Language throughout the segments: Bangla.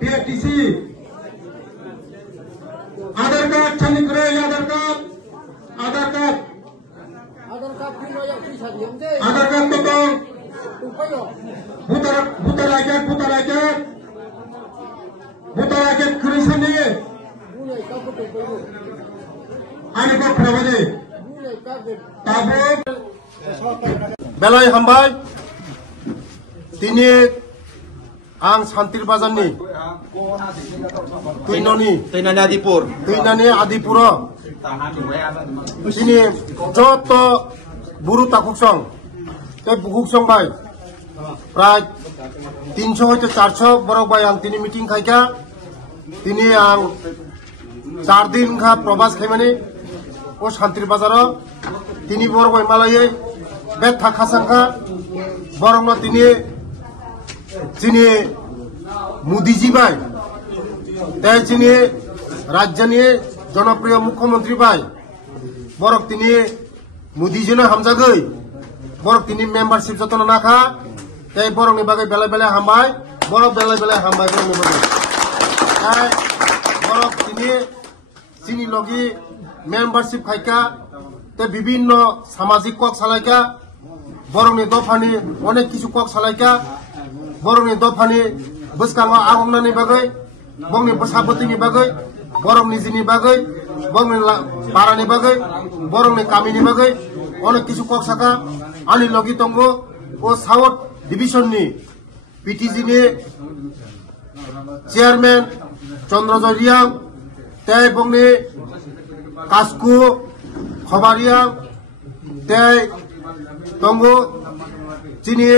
PATC Aadhaar card chani kare Aadhaar card to voter ID krisani ani ko pravane tabo belai hambai tini ang Santir Bazarni Tuinani Adipura sini joto buru takuksong te bukuksong bai prai 300 hoite 400 borok bai ang tini meeting khaika tini ang 4 din kha probas khaimani o Santir Bazaro tini borok bai malaye bet thakasangka borok no tini যিনি মোদীজি ভাই তাই যিনি রাজ্যনি জনপ্রিয় মুখ্যমন্ত্রী ভাই বরক তিনি মোদীজিনো হামজাগৈ বরক তিনি মেম্বারশিপ যতন নাখা তাই বরকনি বাগৈ বেলায় বেলায় হামবাই বরক বেলায় বেলায় হামবাই তাই বরক তিনি চিনি লগি মেম্বারশিপ খাইকা তে বিভিন্ন সামাজিক কক সালাইকা বরকনি দফানি অনেক কিছু cock সালাইকা borongni dofani boskango agomnani bagai bongni bosabotini bagai borongni jini bagai bongni parani bagai borongni kamini bagai onek kisu kok saka ani logi tongo o South Division ni PTG ni chairman Chandrojoy Riang tei bongni Kasku Khobariang tei tongo chini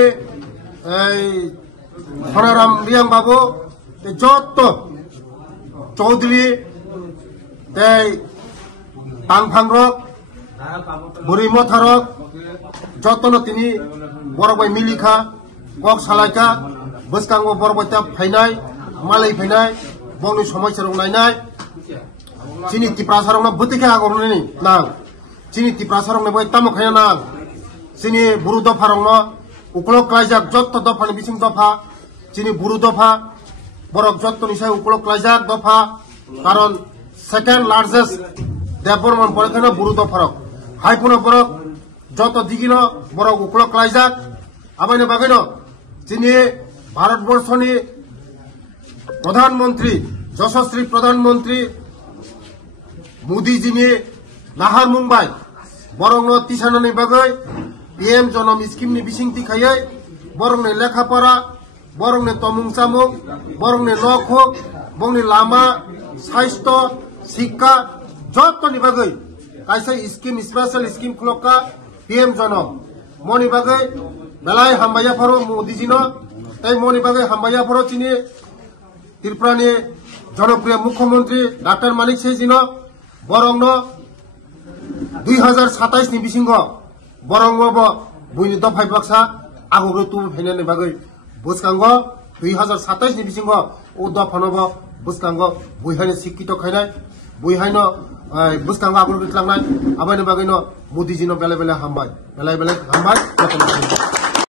Honoram Riang Babu joto Chaudhary tei Pangpangrok Burimo Tharok jotono tini borok bai milikha kok salaika boskango borok bai ta phainai malai phainai bongni samasya rok nainai chini tiprasa rok na butikha agorni nang chini tiprasa rok na bai tamo khaya nang chini buru dofa rok no uklok klaijak joto dofa ni bising dofa chini buru dofa borok joto ni sai uklok klaijak dofa karon second largest development pore buru dofa rok haipuna borok joto digino borok uklok klaijak abaino bagino chini bharat borshoni প্রধানমন্ত্রী যশস্বী প্রধানমন্ত্রী মোদীজি ni nahar mumbai borok no tisanani bagai PM jonom scheme ni bisingti khayai borok ni lekha pora borok ni tomung chamung borok ni lokhok bongni lama saistho শিক্ষা joto ni bagai kaisa scheme special scheme khloka PM jonom moni bagai belai hambaya poro modiji no tai moni bagai hambaya poro chini ত্রিপুরানি জনপ্রিয় মুখ্যমন্ত্রী ডাক্তার মানিক সেজিনো বরংন 2027 নি বিসিংহ বরংব বুইনি দফাই বাক্সা আগগ্র তু ফেনেনি বাগৈ বসকাঙ্গ 2027 নি বিসিংহ ও দফানব বসকাঙ্গ বুইহানি শিক্ষিত খাইনাই বুইহাইনো বসকাঙ্গ আগগ্র বিতলাংনাই আবাইনি বাগৈনো মোদিজিনো বেলে বেলে হামবাই